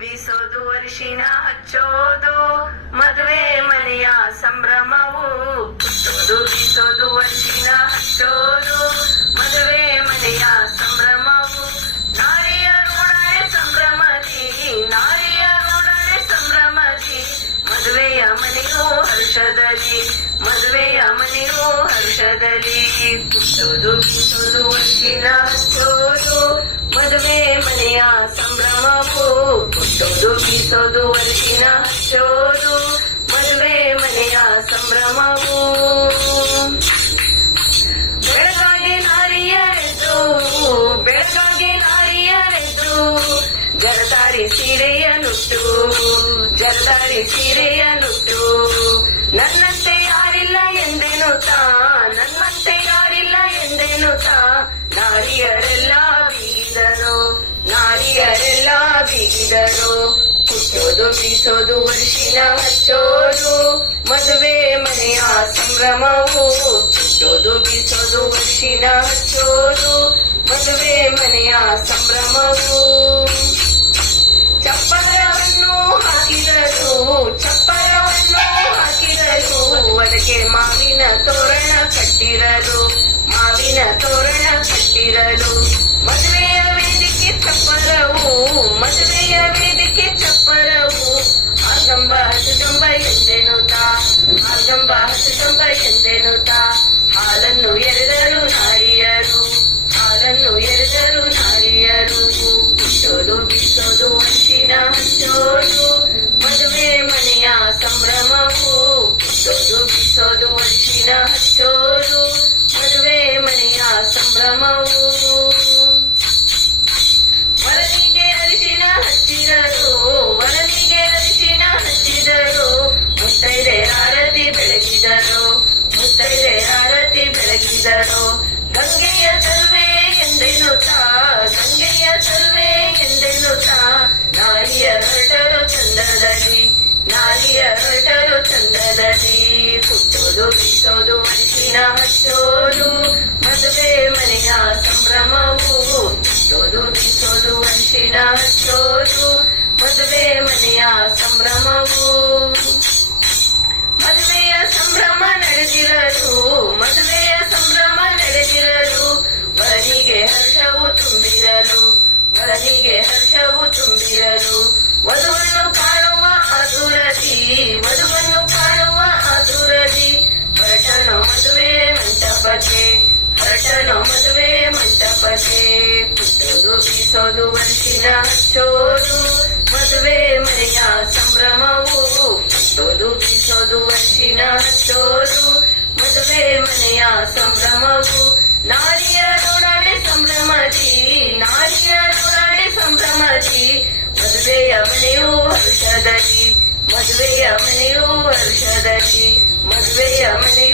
ಬೀಸೋದು ಅರಿಶಿನ ಹಚ್ಚೋದು ಮದುವೆ ಮನೆಯ ಸಂಭ್ರಮವು. ಕುಟ್ಟೋದು ಬೀಸೋದು ಅರಿಶಿನ ಹಚ್ಚೋದು ಮದುವೆ ಮನೆಯ ಸಂಭ್ರಮವು. ನಾರಿಯರೊಡನೆ ಸಂಭ್ರಮದಿ, ನಾರಿಯರೊಡನೆ ಸಂಭ್ರಮದಿ, ಮದುವೆಯ ಮನೆಯೋ ಹರ್ಷದಲ್ಲಿ, ಮದುವೆಯ ಮನೆಯೋ ಹರ್ಷದಲ್ಲಿ. ಕುಟ್ಟೋದು ಬೀಸೋದು ಅರಿಶಿನ ಹಚ್ಚೋದು ಮದುವೆ ಮನೆಯ ಸಂಭ್ರಮವು. ಕುಟ್ಟೋದು ಬೀಸೋದು ಅರಿಶಿನ ಹಚ್ಚೋದು ಮದುವೆ ಮನೆಯ ಸಂಭ್ರಮವು. ಬೆಳಗಾಗಿ ನಾರಿಯರೆದ್ದು, ಬೆಳಗಾಗಿ ನಾರಿಯರೆದ್ದು, ಜರತಾರಿ ಸೀರೆಯ ನುಟ್ಟು, ಜರತಾರಿ ಸೀರೆಯ ನುಟ್ಟು. ನನ್ನಂತೆ ಯಾರಿಲ್ಲ ಎಂದೆನುತ್ತಾ, ನನ್ನಂತೆ ಯಾರಿಲ್ಲ ಎಂದೆನುತ್ತಾ, ನಾರಿಯರೆಲ್ಲ ಬೀಗಿದರು, ನಾರಿಯರೆಲ್ಲ ಬೀಗಿದರು. ಕುಟ್ಟೋದು ಬೀಸೋದು ಅರಿಶಿನ ಹಚ್ಚೋದು ಮದುವೆ ಮನೆಯ ಸಂಭ್ರಮವು. ಕುಟ್ಟೋದು ಬೀಸೋದು ಅರಿಶಿನ ಹಚ್ಚೋದು ಮದುವೆ ಮನೆಯ ಸಂಭ್ರಮವು. ಚಪ್ಪರವನ್ನು ಹಾಕಿದರು, ಚಪ್ಪರವನ್ನು ಹಾಕಿದರು, ಅದಕ್ಕೆ ಮಾವಿನ ತೋರಣ ಕಟ್ಟಿರಲು, ಮಾವಿನ ತೋರಣ ಕಟ್ಟಿರಲು. ಮದುವೆಯ ವೇದಿಕೆ ಚಪ್ಪರವು, ಮದುವೆಯ ವೇದಿಕೆ ಚಪ್ಪರವು. ಆಗಂಬ ಹಸುಗಂಬ ಎಂದೆನುತ್ತಾ, ಆಗಂಬ ಹಸುಗಂಬ ಎಂದೆನುತ್ತಾ, ಹಾಲನ್ನು ಎರೆದರು ನಾರಿಯರು, ಹಾಲನ್ನು ಎರೆದರು ನಾರಿಯರು. ಕುಟ್ಟೋದು ಬೀಸೋದು ಅರಿಶಿನ ಹಚ್ಚೋದು ಮದುವೆ ಮನೆಯ ಸಂಭ್ರಮವು. ಕುಟ್ಟೋದು ಬೀಸೋದು ಅರಿಶಿನ ಹಚ್ಚೋದು ಮದುವೆ ಮನೆಯ ಸಂಭ್ರಮವು. ವರನಿಗೆ ಅರಿಶಿನ ಹಚ್ಚಿದರು, ವರನಿಗೆ ಅರಿಶಿನ ಹಚ್ಚಿದರು, ಮುತ್ತೈದೆ ಆರತಿ ಬೆಳಗಿದರು, ಮುತ್ತೈದೆ ಆರತಿ ಬೆಳಗಿದರು. ಗಂಗೆಯ ತರುವೆ ಎಂದೆನುತ್ತಾ, ಗಂಗೆಯ ತರುವೆ ಎಂದೆನುತ್ತಾ, ನಾರಿಯ ಹೊರಟರು ಚಂದದಲ್ಲಿ, ನಾರಿಯ ಹೊರಟರು ಚಂದದಲ್ಲಿ. ಕುಟ್ಟೋದು ಬೀಸೋದು ಅರಿಶಿನ ಹಚ್ಚೋದು ಮದುವೆ ಮನೆಯ ಸಂಭ್ರಮವು. ಕುಟ್ಟೋದು ಬೀಸೋದು ಅರಿಶಿನ ಹಚ್ಚೋದು ಮದುವೆ ಮನೆಯ ಸಂಭ್ರಮವು. ಮದುವೆಯ ಸಂಭ್ರಮ ನಡೆದಿರಲು, ಮದುವೆಯ ಸಂಭ್ರಮ ನಡೆದಿರಲು, ವರನಿಗೆ ಹರ್ಷವು ತುಂಬಿರಲು, ವರನಿಗೆ ಹರ್ಷವು ತುಂಬಿರಲು. ವಧುವನ್ನು ಕಾಣುವ ಆತುರದಿ, ವಧುವನ್ನು ಕಾಣುವ ಆತುರದಿ, ಹೊರಟನೋ ಮದುವೆ ಮಂಟಪಕ್ಕೆ, ಹೊರಟನೋ ಮದುವೆ ಮಂಟಪಕ್ಕೆ. ಕುಟ್ಟೋದು ಬೀಸೋದು ಅರಿಶಿನ ಹಚ್ಚೋದು ಮದುವೆ ಮನೆಯ ಸಂಭ್ರಮವು. ಕುಟ್ಟೋದು ಬೀಸೋದು ಅರಿಶಿನ ಹಚ್ಚೋದು ಮದುವೆ ಮನೆಯ ಸಂಭ್ರಮವು. ನಾರಿಯರೊಡನೆ ಸಂಭ್ರಮದಿ, ನಾರಿಯರೊಡನೆ ಸಂಭ್ರಮದಿ, ಮದುವೆಯ ಮನೆಯೂ ಹರ್ಷದಲ್ಲಿ, ಮದುವೆಯ ಮನೆಯೂ ಹರ್ಷದಲ್ಲಿ, ಮದುವೆಯ ಮನೆಯೂ